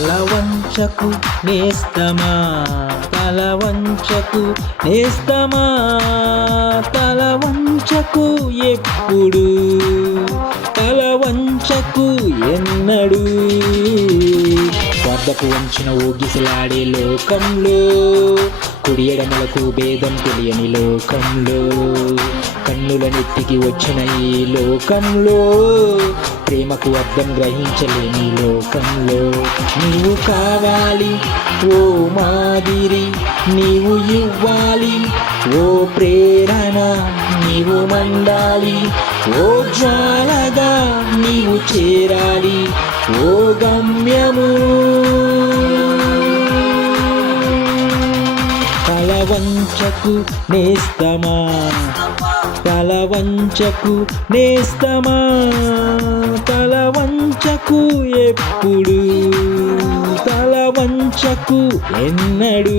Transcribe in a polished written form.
తల వంచకు నేస్తమా, తల వంచకు నేస్తమా, తల వంచకు ఎప్పుడు, తల వంచకు ఎన్నడు. స్వార్థపు వంచిన ఊగిసలాడే లోకంలో, కుడి ఎడమలకు భేదం తెలియని లోకంలో, కన్నుల నెత్తికి వచ్చిన ఈ లోకంలో, ప్రేమకు అర్థం గ్రహించలేని లోకంలో, నీవు కావాలి ఓ మాదిరి, నీవు ఇవ్వాలి ఓ ప్రేరణ, నీవు మండాలి ఓ జ్వాలగా, నీవు చేరాలి ఓ గమ్యము. తల వంచకు నేస్తమా, తల వంచకు నేస్తమా, తల వంచకు ఎప్పుడు, తల వంచకు ఎన్నడు.